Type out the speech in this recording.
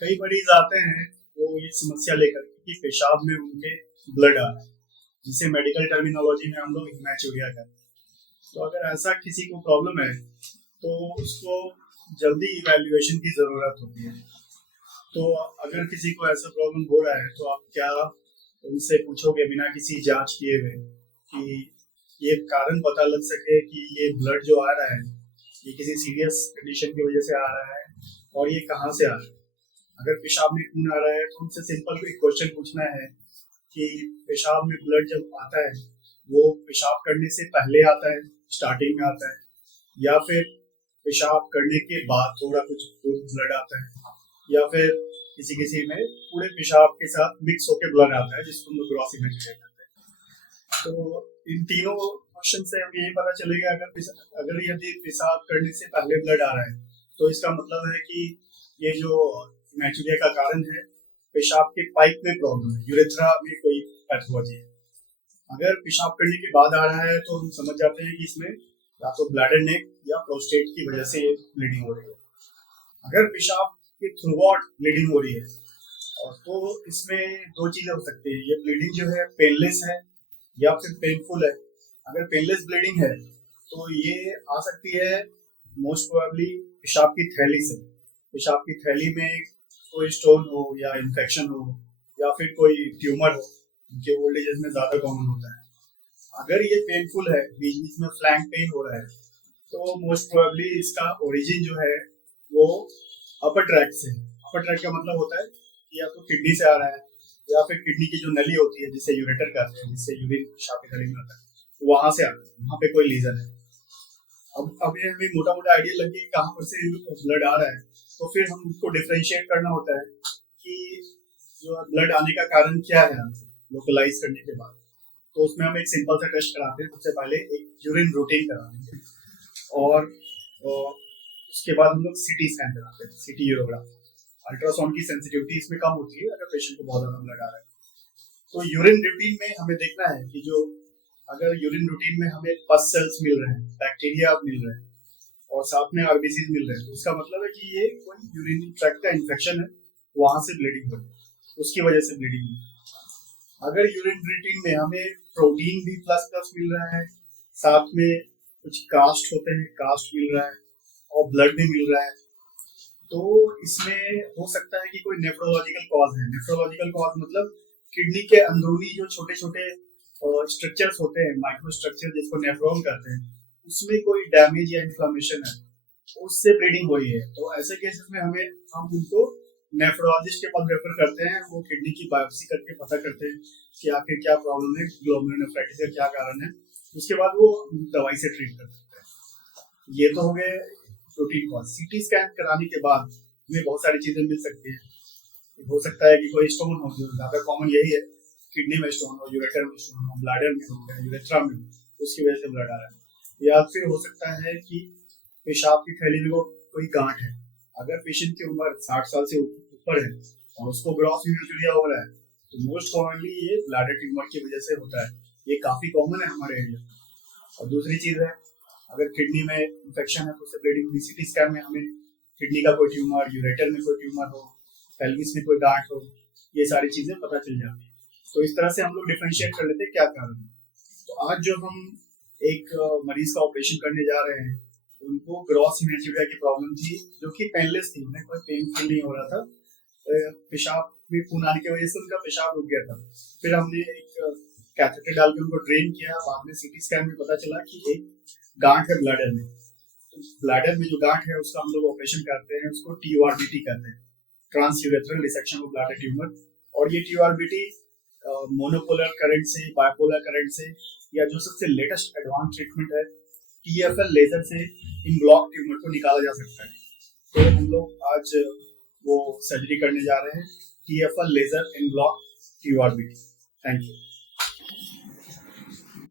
कई मरीज आते हैं वो ये समस्या लेकर कि पेशाब में उनके ब्लड आ रहा है, जिसे मेडिकल टर्मिनोलॉजी में हम लोग हेमाचूरिया कहते हैं। तो अगर ऐसा किसी को प्रॉब्लम है तो उसको जल्दी इवैल्यूएशन की जरूरत होती है। तो अगर किसी को ऐसा प्रॉब्लम हो रहा है तो आप क्या उनसे पूछोगे बिना किसी जांच किए हुए कि ये कारण पता लग सके कि ये ब्लड जो आ रहा है ये किसी सीरियस कंडीशन की वजह से आ रहा है और ये कहाँ से आ रहा है। अगर पेशाब में खून आ रहा है तो उनसे सिंपल एक क्वेश्चन पूछना है कि पेशाब में ब्लड जब आता है वो पेशाब करने से पहले आता है, स्टार्टिंग में आता है, या फिर पेशाब करने के बाद थोड़ा कुछ ब्लड आता है, या फिर किसी किसी में पूरे पेशाब के साथ मिक्स होकर ब्लड आता है जिसको हम लोग ग्रॉस इमेजिंग कहते हैं। तो इन तीनों क्वेश्चन से हमें ये पता चलेगा अगर यदि पेशाब करने से पहले ब्लड आ रहा है तो इसका मतलब है कि ये जो हेमाचूरिया का कारण है पेशाब के पाइप में प्रॉब्लम है, यूरेथ्रा में कोई पैथोलॉजी है। अगर पेशाब करने के बाद आ रहा है तो हम समझ जाते हैं कि इसमें या तो ब्लैडर नेक या प्रोस्टेट की वजह से ब्लीडिंग हो रही है। अगर पेशाब के थ्रू आउट ब्लीडिंग हो रही है तो इसमें दो चीजें हो सकती है, ये ब्लीडिंग जो है पेनलेस है या फिर पेनफुल है। अगर पेनलेस ब्लीडिंग है तो ये आ सकती है मोस्ट प्रोबेबली पेशाब की थैली से। पेशाब की थैली में कोई स्टोन हो या इन्फेक्शन हो या फिर कोई ट्यूमर हो, उनके ओल्ड एजेस में ज्यादा कॉमन होता है। अगर ये पेनफुल है, बीच बीच में फ्लैंक पेन हो रहा है, तो मोस्ट प्रोबेबली इसका ओरिजिन जो है वो अपर ट्रैक से। अपर ट्रैक का मतलब होता है कि या तो किडनी से आ रहा है या फिर किडनी की जो नली होती है जिससे यूरेटर कहते हैं, जिससे यूरिन पेशाब की थैली में आता है, वहां से आ रहा है, वहां पे कोई लीजन है। अब ये हमें मोटा मोटा आइडिया लग गया कहाँ पर से ब्लड आ रहा है, तो फिर हम उसको डिफरेंशिएट करना होता है कि जो ब्लड आने का कारण क्या है लोकलाइज करने के बाद। तो उसमें हम एक सिंपल सा टेस्ट कराते हैं। सबसे पहले एक यूरिन रूटीन कराएंगे और उसके बाद हम लोग सीटी स्कैन कराते हैं, सीटी यूरोग्राफ। अल्ट्रासाउंड की सेंसिटिविटी इसमें कम होती है अगर पेशेंट को बहुत ज्यादा ब्लड आ रहा है। तो यूरिन रूटीन में हमें देखना है कि जो अगर यूरिन रूटीन में हमें पस सेल्स मिल रहे हैं, बैक्टीरिया मिल रहे हैं और साथ में आरबीसी मिल रहे हैं, तो इसका मतलब है कि ये कोई यूरिन ट्रैक्ट का इन्फेक्शन है, वहां से ब्लीडिंग हो रही है, उसकी वजह से ब्लीडिंग हो रही है। अगर यूरिन रूटीन में हमें प्रोटीन भी प्लस प्लस मिल रहा है, साथ में कुछ कास्ट होते हैं, कास्ट मिल रहा है और ब्लड भी मिल रहा है, तो इसमें हो सकता है कि कोई नेफ्रोलॉजिकल कॉज है। नेफ्रोलॉजिकल कॉज मतलब किडनी के अंदरूनी जो छोटे छोटे स्ट्रक्चर्स होते हैं, माइक्रो स्ट्रक्चर जिसको नेफ्रॉन कहते हैं, उसमें कोई डैमेज या इन्फ्लेमेशन है, उससे ब्लीडिंग हो रही है। तो ऐसे केसेस में हम उनको नेफ्रोलॉजिस्ट के पास रेफर करते हैं। वो किडनी की बायोप्सी करके पता करते हैं कि आखिर क्या प्रॉब्लम है, ग्लोमेरुलोनेफ्राइटिस का क्या कारण है, उसके बाद वो दवाई से ट्रीट कर सकते हैं। ये तो हो गए प्रोटीन कॉज। सीटी स्कैन कराने के बाद हमें बहुत सारी चीजें मिल सकती है। हो सकता है कि कोई स्टोन हो, जो ज्यादा कॉमन यही है, किडनी में स्टोन हो, यूरेटर में स्टोन हो, ब्लैडर में हो, यूरेथ्रा में हो, उसकी वजह से ब्लड आ रहा है। या फिर हो सकता है कि पेशाब की थैली में वो कोई गांठ है। अगर पेशेंट की उम्र 60 साल से ऊपर है और उसको ग्रॉस हेमाचूरिया हो रहा है तो मोस्ट कॉमनली ये ब्लैडर ट्यूमर की वजह से होता है। ये काफी कॉमन है हमारे एरिया में। और दूसरी चीज है, अगर किडनी में इंफेक्शन है तो उससे ब्लीडिंग होगी। सीटी स्कैन में हमें किडनी का कोई ट्यूमर, यूरेटर में कोई ट्यूमर हो, पेल्विस में कोई गांठ हो, ये सारी चीजें पता चल जाती है। तो इस तरह से हम लोग डिफरेंशिएट कर लेते हैं क्या कारण है। तो आज जो हम एक मरीज का ऑपरेशन करने जा रहे हैं, उनको ग्रॉस हेमाचूरिया की प्रॉब्लम थी जो कि पेनलेस थी, उन्हें कोई पेनफुल नहीं हो रहा था। पेशाब में खून आने की वजह से उनका पेशाब रुक गया था। फिर हमने एक कैथेटर डाल के उनको ड्रेन किया। बाद में सीटी स्कैन में पता चला कि एक गांठ है ब्लैडर में। तो ब्लैडर में जो गांठ है उसका हम लोग ऑपरेशन करते हैं, उसको TURBT कहते हैं, transurethral dissection of bladder tumour. और ये TURBT मोनोपोलर करंट से, बाइपोलर करंट से, या जो सबसे लेटेस्ट एडवांस ट्रीटमेंट है TFL लेजर से इन ब्लॉक ट्यूमर को निकाला जा सकता है। तो हम लोग आज वो सर्जरी करने जा रहे हैं, TFL laser in block TURBT। Thank you.